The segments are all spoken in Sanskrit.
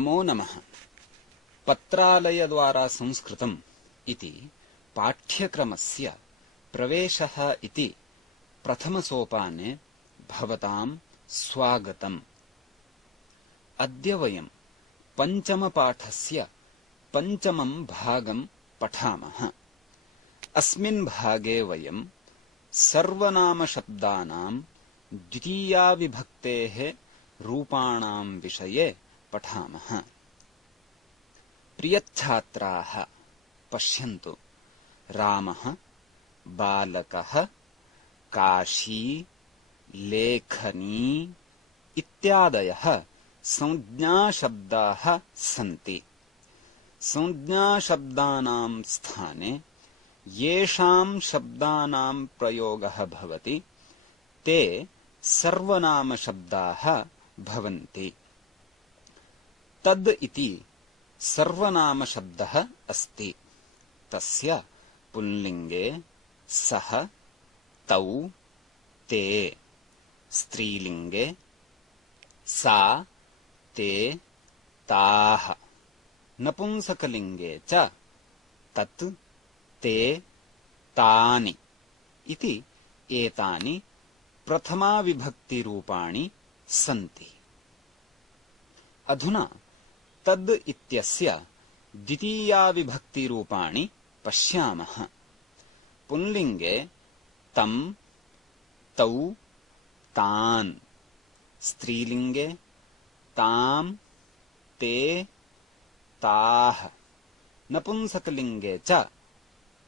नमो नमः। पत्रालयद्वारा संस्कृतम् इति पाठ्यक्रमस्य प्रवेशः इति प्रथमसोपाने भवतां स्वागतम्। अद्य वयं पञ्चमपाठस्य पञ्चमं भागं पठामः। अस्मिन् भागे वयं सर्वनामशब्दानां द्वितीयाविभक्तेः रूपाणां विषये पठामः। प्रियच्छात्राः पश्यन्तु, रामः, बालकः, काशी, लेखनी इत्यादयः संज्ञाशब्दाः सन्ति। संज्ञाशब्दानां स्थाने येषां शब्दानां प्रयोगः भवति ते सर्वनामशब्दाः भवन्ति। तद् इति सर्वनामशब्दः अस्ति। तस्य पुल्लिङ्गे सः, तौ, ते, स्त्रीलिङ्गे सा, ते, ताः, नपुंसकलिङ्गे च तत्, ते, तानि इति एतानि प्रथमाविभक्तिरूपाणि सन्ति। अधुना तद् इत्यस्य द्वितीयाविभक्तिरूपाणि पश्यामः। पुल्लिङ्गे तं, तौ, तान्, स्त्रीलिङ्गे तां, ते, ताः, नपुंसकलिङ्गे च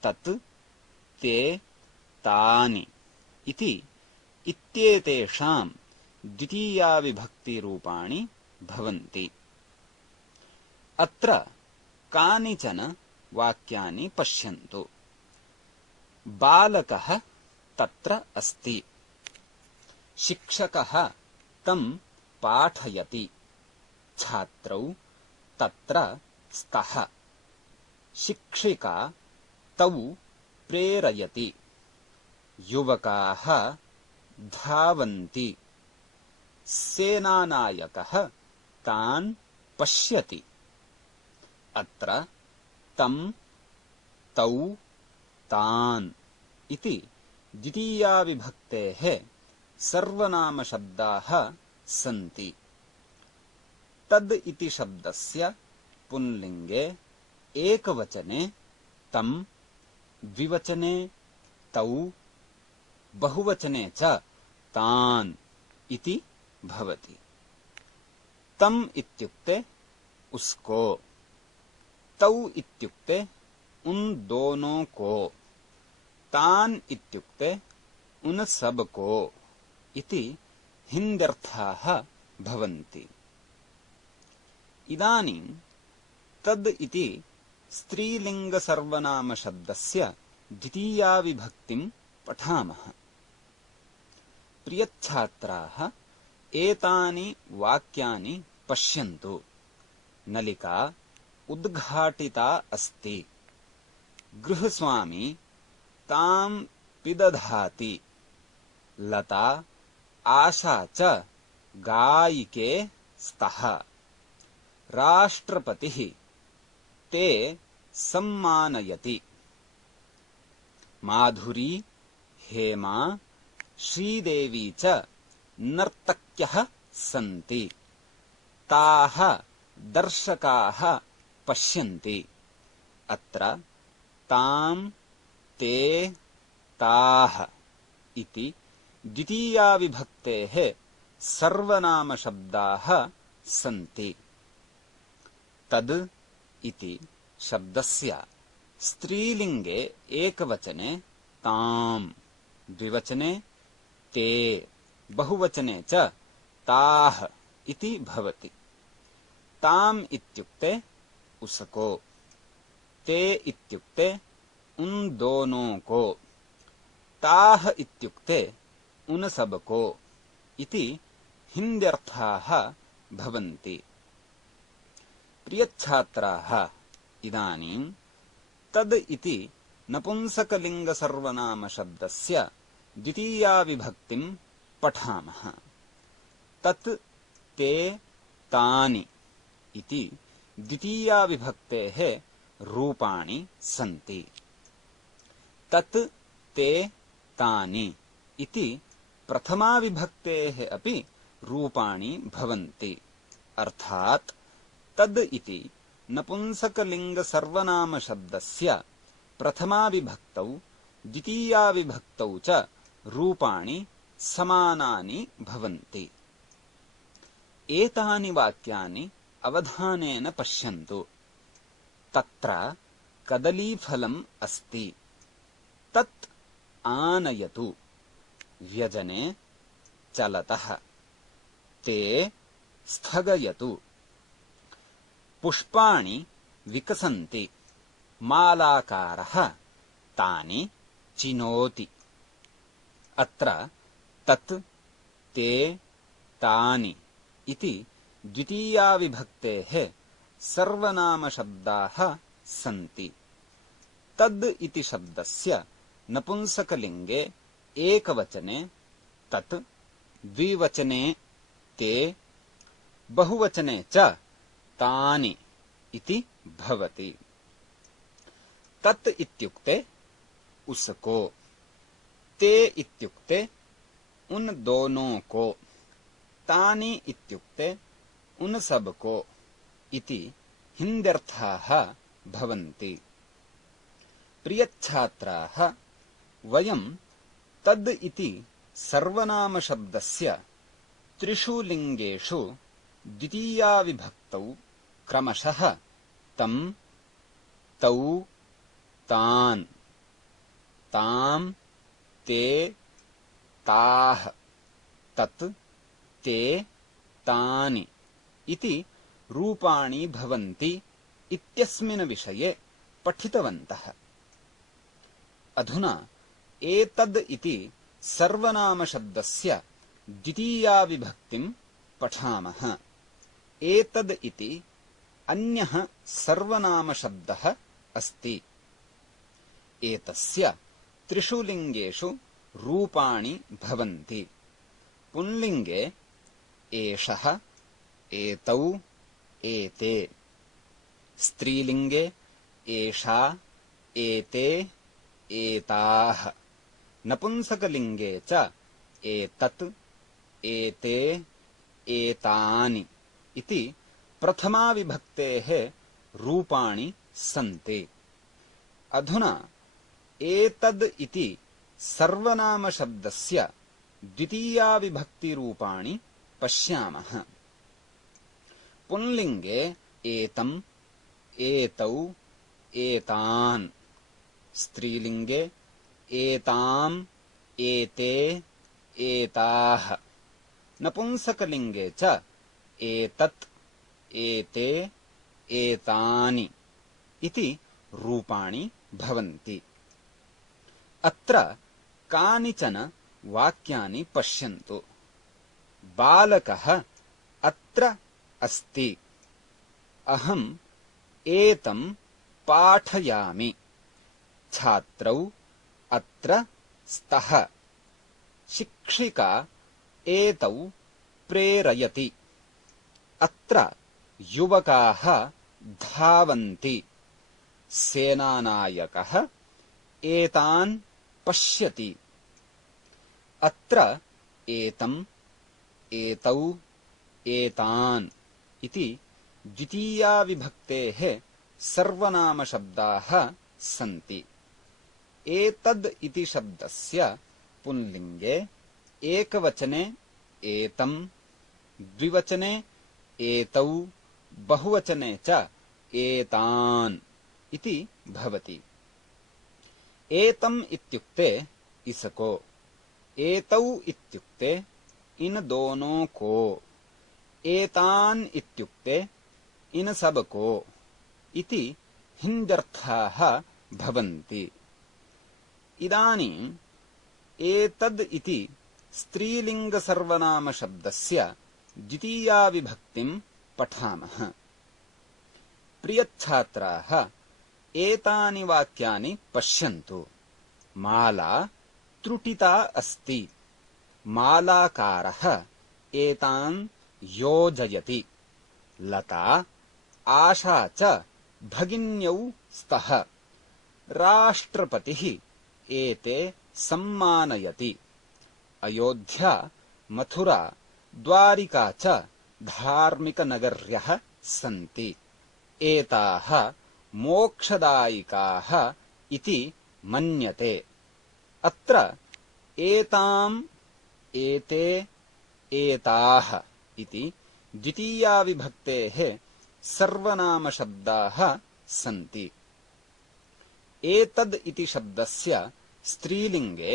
तत्, ते, तानि इति इत्येतेषां द्वितीयाविभक्तिरूपाणि भवन्ति। अत्र कानिचन वाक्यानि पश्यन्तु। बालकः तत्र अस्ति। शिक्षकः तं पाठयति। छात्रौ तत्र स्तः। शिक्षिका तौ प्रेरयति। युवकाः धावन्ति। सेनानायकः तान् पश्यति। अत्र तं, तौ, तान् इति द्वितीयाविभक्तेः सर्वनामशब्दाः सन्ति। तद् इति शब्दस्य पुल्लिङ्गे एकवचने तं, द्विवचने तौ, बहुवचने च तान् इति भवति। तं इत्युक्ते उसको, तौ इत्युक्ते उन दोनों को, तान् इत्युक्ते उन सब को इति हिन्द्यर्थाः भवन्ति। इदानीं तद् इति स्त्रीलिङ्गसर्वनामशब्दस्य द्वितीयाविभक्तिं पठामः। प्रियच्छात्राः एतानि वाक्यानि पश्यन्तु। नलिका उद्घाटिता अस्ति। गृहस्वामी तां पिदधाति। लता, आशा च गायिके स्तः। राष्ट्रपतिः ते सम्मानयति। माधुरी, हेमा, श्रीदेवी च नर्तक्यः सन्ति। ताः दर्शकाः पश्यन्ति। अत्र तां, ते, ताः इति द्वितीयाविभक्तेः सर्वनामशब्दाः सन्ति। तद् इति शब्दस्य स्त्रीलिङ्गे एकवचने तां, द्विवचने ते, बहुवचने च ताः इति भवति। ताम् इत्युक्ते उसको, ते इत्युक्ते उन दोनों को, ताः इत्युक्ते उन सब को इति हिन्द्यर्थाः भवन्ति। प्रियच्छात्राः इदानीं तद् इति नपुंसकलिङ्गसर्वनामशब्दस्य द्वितीयाविभक्तिं पठामः। तत्, ते, तानि इति द्वितीया विभक्तेः रूपाणि सन्ति। तत् ते तानि इति प्रथमा विभक्तेः अपि रूपाणि भवन्ति। अर्थात् तद् इति नपुंसकलिङ्गसर्वनामशब्दस्य प्रथमा विभक्तौ द्वितीया विभक्तौ च रूपाणि समानानि भवन्ति। एतानि वाक्यानि अवधानेन पश्यन्तु। तत्र कदलीफलम् अस्ति। तत् आनयतु। व्यजने चलतः। ते स्थगयतु। पुष्पाणि विकसन्ति। मालाकारः तानि चिनोति। अत्र तत् ते तानि इति द्वितीया विभक्तेः सर्वनामशब्दाः सन्ति। तद् इति शब्दस्य नपुंसकलिङ्गे एकवचने तत्, द्विवचने ते, बहुवचने च तानि इति भवति। तत् इत्युक्ते उसको, ते इत्युक्ते उन दोनों को, तानि इत्युक्ते उन सबको इति हिन्द्यर्थाः भवन्ति। प्रियच्छात्राः, वयं तद् इति सर्वनामशब्दस्य त्रिषु लिङ्गेषु द्वितीया विभक्तौ क्रमशः तं, तौ, तान्, ताम्, ते, ताः, तत्, ते, तानि इति रूपाणि भवन्ति इत्यस्मिन् विषये पठितवन्तः। अधुना एतद् इति सर्वनामशब्दस्य द्वितीया विभक्तिं पठामः। एतद् इति अन्यः सर्वनामशब्दः अस्ति। एतस्य त्रिषु लिङ्गेषु रूपाणि भवन्ति। पुंलिङ्गे एषः, एतौ, एते। स्त्रीलिङ्गे एषा, एते, एताः। नपुंसकलिङ्गे च एतत्, एते, एतानि इति प्रथमा विभक्तेः रूपाणि सन्ति। अधुना एतद् इति सर्वनामशब्दस्य द्वितीया विभक्तिरूपाणि पश्यामः। पुंलिङ्गे एतम्, एतौ, एतान्। स्त्रीलिङ्गे एताम्, एते, एताः। नपुंसकलिङ्गे च एतत्, एते, एतानि इति रूपाणि भवन्ति। अत्र कानिचन वाक्यानि पश्यन्तु। बालकः अत्र अस्ति। अहम् एतं पाठयामि। छात्रौ अत्र स्तः। शिक्षिका एतौ प्रेरयति। अत्र युवकाः धावन्ति। सेनानायकः एतान् पश्यति। अत्र एतम्, एतौ, एतान् इति द्वितीया विभक्तेः सर्वनामशब्दाः सन्ति। एतद् इति शब्दस्य पुंलिङ्गे एकवचने एतम्, द्विवचने एतौ, बहुवचने च एतान् इति भवति। एतम् इत्युक्ते इसको, एतौ इत्युक्ते इन दोनों को, एतान् इत्युक्ते इन सबको इति हिन्द्यर्थाः भवन्ति। इदानीम् एतद् इति स्त्रीलिङ्गसर्वनामशब्दस्य द्वितीया विभक्तिं पठामः। प्रियच्छात्राः, एतानि वाक्यानि पश्यन्तु। माला त्रुटिता अस्ति। मालाकारः एतान् योजयति। लता आशा च भगिन्यौ स्तः राष्ट्रपतिः एते सम्मानयति अयोध्या मथुरा द्वारिका च धार्मिकनगर्यः सन्ति एताः मोक्षदायिकाः इति मन्यते अत्र एताम् एते एताः इति द्वितीया विभक्तेः सर्वनामशब्दाः सन्ति एतद् इति शब्दस्य स्त्रीलिङ्गे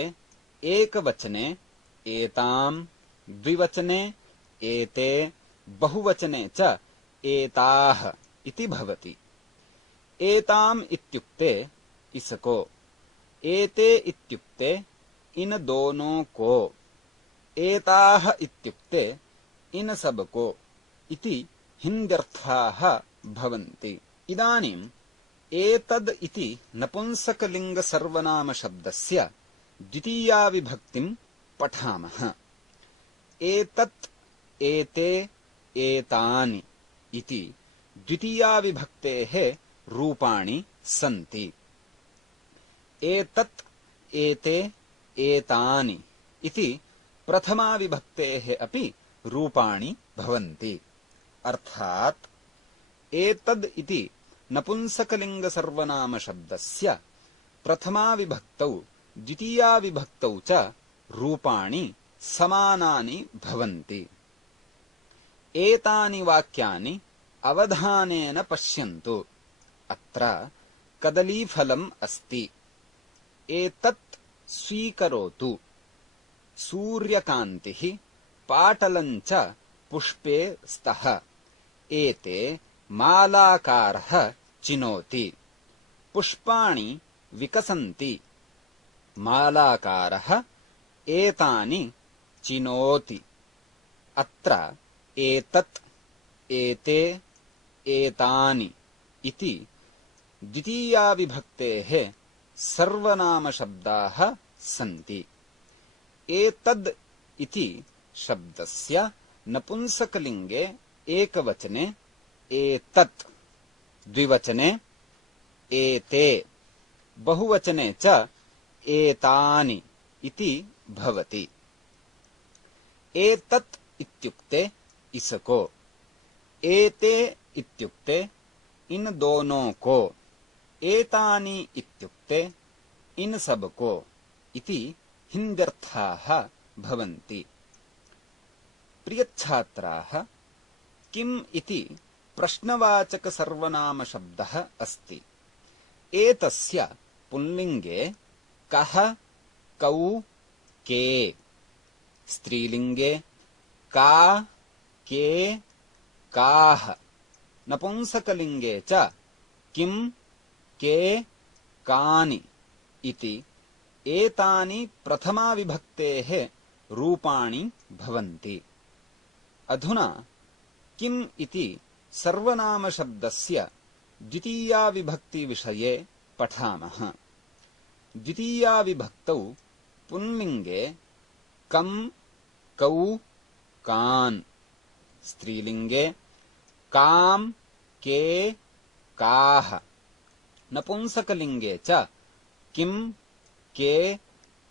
एकवचने एताम् द्विवचने एते बहुवचने च एताः इति भवति एताम् इत्युक्ते इसको एते इत्युक्ते इन दोनों को एताः इत्युक्ते इन सबको इति हिन्द्यर्थाः भवन्ति इदानीम् एतद् इति नपुंसकलिङ्गसर्वनामशब्दस्य द्वितीया विभक्तिम् पठामः एतत् एते एतानि इति द्वितीया विभक्तेः रूपाणि सन्ति एतत् एते एतानि इति प्रथमा विभक्तेः अपि रूपाणि भवन्ति अर्थात् एतद् इति नपुंसकलिङ्गसर्वनामशब्दस्य प्रथमा विभक्तौ द्वितीया विभक्तौ च रूपाणि समानानि भवन्ति एतानि वाक्यानि अवधानेन पश्यन्तु अत्र कदलीफलम् अस्ति एतत् स्वीकरोतु सूर्यकान्तिः पाटलं च पुष्पे स्तः एते मालाकारः चिनोति पुष्पाणि विकसन्ति मालाकारः एतानि चिनोति अत्र एतत् एते एतानि इति द्वितीया विभक्तेः सर्वनामशब्दाः सन्ति एतद् इति शब्दस्य नपुंसकलिङ्गे एकवचने एतत् द्विवचने एते बहुवचने च एतानि इति भवति एतत् इत्युक्ते इसको एते इत्युक्ते इन दोनों को एतानि इत्युक्ते इन सबको इति हिन्द्यर्थाः भवन्ति प्रियच्छात्राः किम् इति प्रश्नवाचकसर्वनामशब्दः अस्ति एतस्य पुल्लिङ्गे कः कौ के स्त्रीलिङ्गे का के काः नपुंसकलिङ्गे च किम् के कानि इति एतानि प्रथमा विभक्तेः रूपाणि भवन्ति अधुना किम् इति सर्वनामशब्दस्य द्वितीया विभक्तिविषये पठामः द्वितीया विभक्तौ पुल्लिङ्गे कम् कौ कान् स्त्रीलिङ्गे काम् के काः नपुंसकलिङ्गे च किम् के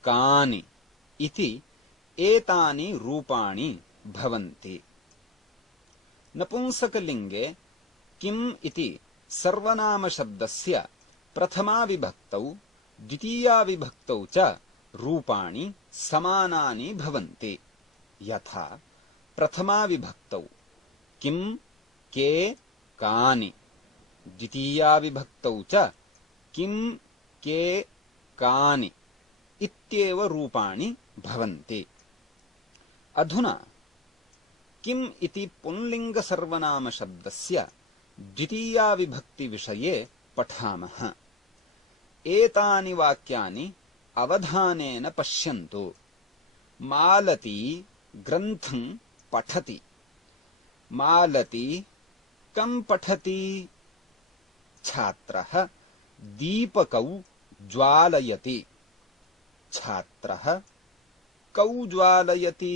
कानि इति एतानि रूपाणि भवन्ति नपुंसकलिङ्गे किम् इति सर्वनामशब्दस्य प्रथमा विभक्तौ द्वितीया विभक्तौ च रूपाणि समानानि भवन्ति यथा प्रथमा विभक्तौ किम् के कानि द्वितीया विभक्तौ च किम् के कानि इत्येव रूपाणि भवन्ति अधुना किम् इति पुंलिङ्गसर्वनामशब्दस्य द्वितीया विभक्तिविषये पठामः एतानि वाक्यानि अवधानेन पश्यन्तु मालती ग्रन्थं पठति मालती कम् पठति छात्रः दीपकौ ज्वालयति छात्रः कौ ज्वालयति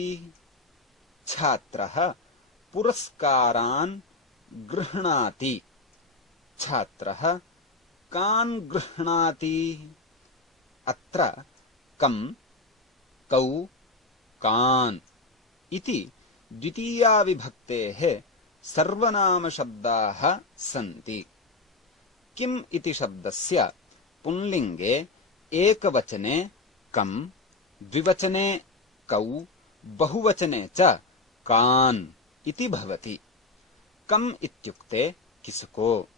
छात्रः पुरस्कारान् गृह्णाति छात्रः कान् गृह्णाति। अत्र कं कौ कान् इति द्वितीयाविभक्तेः सर्वनामशब्दाः सन्ति। किम् इति शब्दस्य पुंलिङ्गे एकवचने कं, द्विवचने कौ, बहुवचने च कान् इति भवति। कम इत्युक्ते किसको,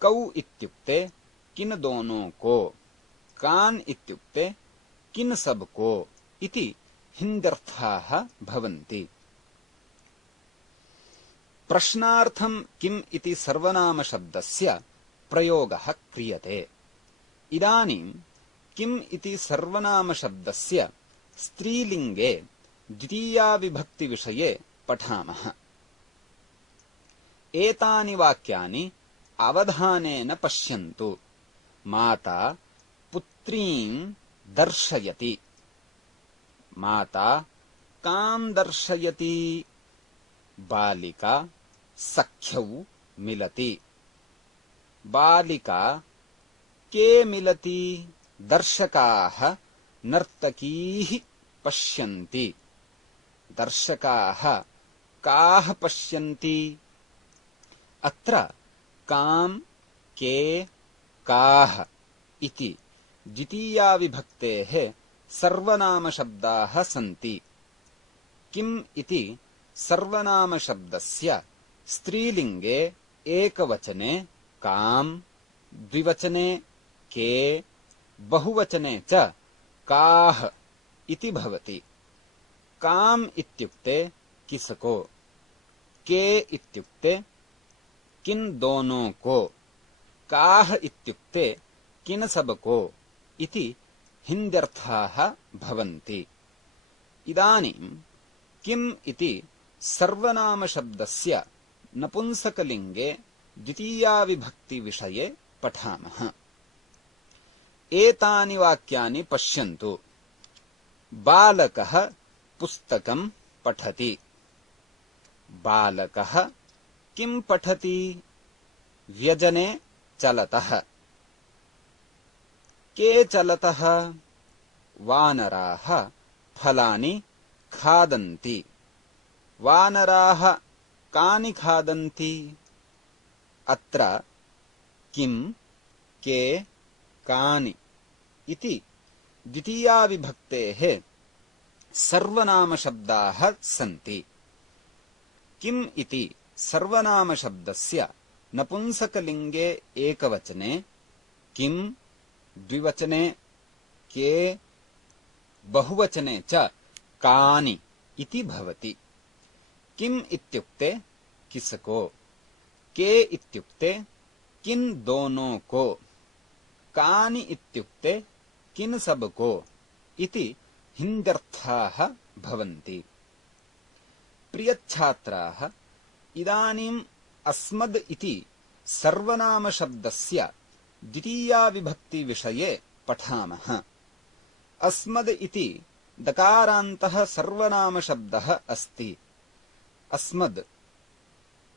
कौ इत्युक्ते किन दोनों को, कान् इत्युक्ते किन सबको इति हिन्द्यर्थाः भवन्ति। प्रश्नार्थं किम् इति सर्वनामशब्दस्य प्रयोगः क्रियते। इदानीं किम् इति सर्वनामशब्दस्य स्त्रीलिङ्गे द्वितीयाविभक्तिविषये पठामः। एतानि वाक्यानि अवधानेन पश्यन्तु। माता पुत्रीं दर्शयति। माता कां दर्शयति। बालिका सख्यौ मिलति। बालिका के मिलति। दर्शकाः नर्तकीः पश्यन्ति। दर्शकाः काः पश्यन्ति। अत्र कां के काः इति द्वितीयाविभक्तेः सर्वनामशब्दाः सन्ति। किम् इति सर्वनामशब्दस्य स्त्रीलिङ्गे एकवचने कां, द्विवचने के, बहुवचने च काः इति भवति। काम् इत्युक्ते किसको, के इत्युक्ते किन दोनों को, काः इत्युक्ते किन सबको इति हिन्द्यर्थाः भवन्ति। इदानीं किम् इति सर्वनामशब्दस्य नपुंसकलिङ्गे द्वितीयाविभक्तिविषये पठामः। एतानि वाक्यानि पश्यन्तु। बालकः पुस्तकं पठति। बालकः किं पठति। व्यजने चलतः। के चलतः। वानराः फलानि खादन्ति। वानराः कानि खादन्ति। अत्र किं के कानि इति द्वितीयाविभक्तेः सर्वनामशब्दाः सन्ति। किम् इति सर्वनामशब्दस्य नपुंसकलिङ्गे एकवचने किं, द्विवचने के, बहुवचने च कानि इति भवति। किम् इत्युक्ते किसको, के इत्युक्ते किन दोनों को, कानि इत्युक्ते किन सबको इति हिन्द्यर्थाः भवन्ति। प्रियच्छात्राः, इदानीम् अस्मद् इति सर्वनामशब्दस्य द्वितीयाविभक्तिविषये पठामः। अस्मद् इति दकारान्तः सर्वनामशब्दः अस्ति। अस्मद्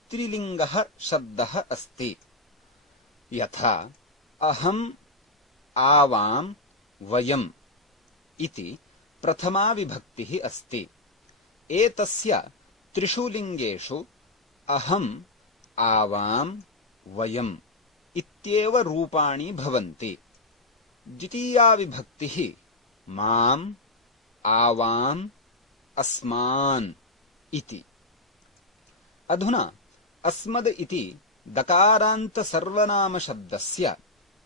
त्रिलिङ्गः शब्दः अस्ति। यथा अहम्, आवां, वयम् इति प्रथमा विभक्तिः अस्ति। एतस्य त्रिषु लिङ्गेषु अहम्, आवां, वयम् इत्येव रूपाणि भवन्ति। द्वितीया विभक्तिः माम्, आवाम्, अस्मान् इति। अधुना अस्मद् इति दकारान्त सर्वनामशब्दस्य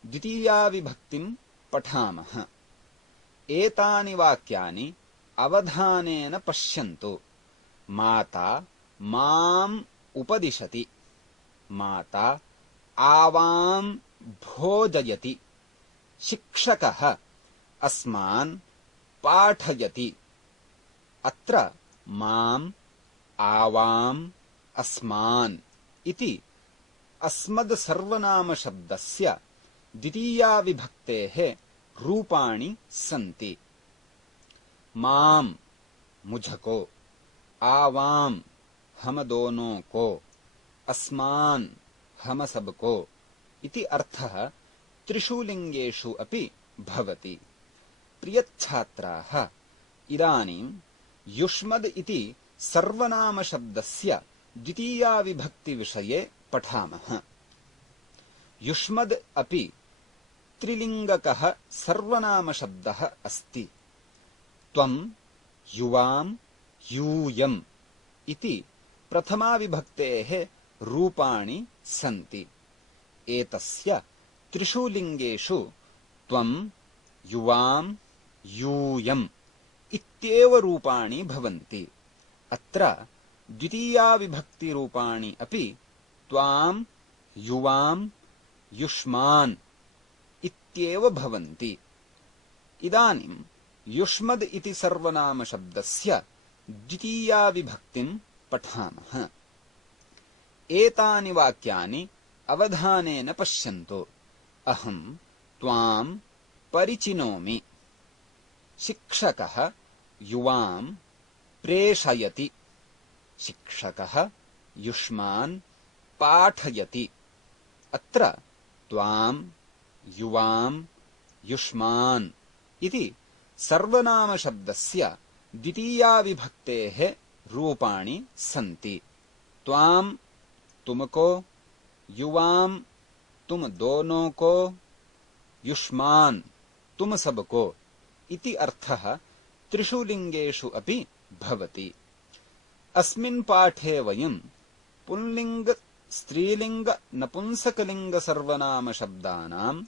द्वितीया विभक्तिं पठामः। एतानि वाक्यानि अवधानेन पश्यन्तु। माता माम् उपदिशति। माता आवां भोजयति। शिक्षकः अस्मान् पाठयति। अत्र माम्, आवाम्, अस्मान् इति अस्मद् सर्वनामशब्दस्य द्वितीया विभक्तेः रूपाणि सन्ति। माम् मुझको, आवाम हम दोनों को, अस्मान हम सबको इति अर्थः त्रिषु लिङ्गेषु अपि भवति। प्रियच्छात्राः, इदानीं युष्मद् इति सर्वनामशब्दस्य द्वितीयाविभक्तिविषये पठामः। युष्मद् अपि त्रिलिङ्गकः सर्वनामशब्दः अस्ति। त्वं, युवां, यूयम् इति प्रथमाविभक्तेः रूपाणि सन्ति। एतस्य त्रिषु लिङ्गेषु त्वं, युवां, यूयम् इत्येव रूपाणि भवन्ति। अत्र द्वितीयाविभक्तिरूपाणि अपि त्वां, युवां, युष्मान् इत्येव भवन्ति। इदानीं युष्मद् इति सर्वनामशब्दस्य द्वितीयाविभक्तिं पठामः। एतानि वाक्यानि अवधानेन पश्यन्तु। अहं त्वां परिचिनोमि। शिक्षकः युवां प्रेषयति। शिक्षकः युष्मान् पाठयति। अत्र त्वां, युवां, युष्मान् इति सर्वनामशब्दस्य द्वितीयाविभक्तेः रूपाणि सन्ति। त्वां तुमको, युवां तुम दोनों को, युष्मान् तुम सबको इति अर्थः त्रिषु लिङ्गेषु अपि भवति। अस्मिन् पाठे वयं पुल्लिङ्ग, स्त्रीलिङ्ग, नपुंसकलिङ्ग सर्वनामशब्दानां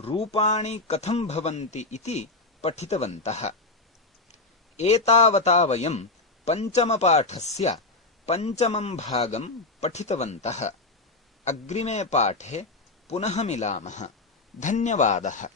रूपाणि कथं भवन्ति इति पठितवन्तः। एतावता वयं पञ्चमपाठस्य पञ्चमं भागं पठितवन्तः। अग्रिमे पाठे पुनः मिलामः। धन्यवादः।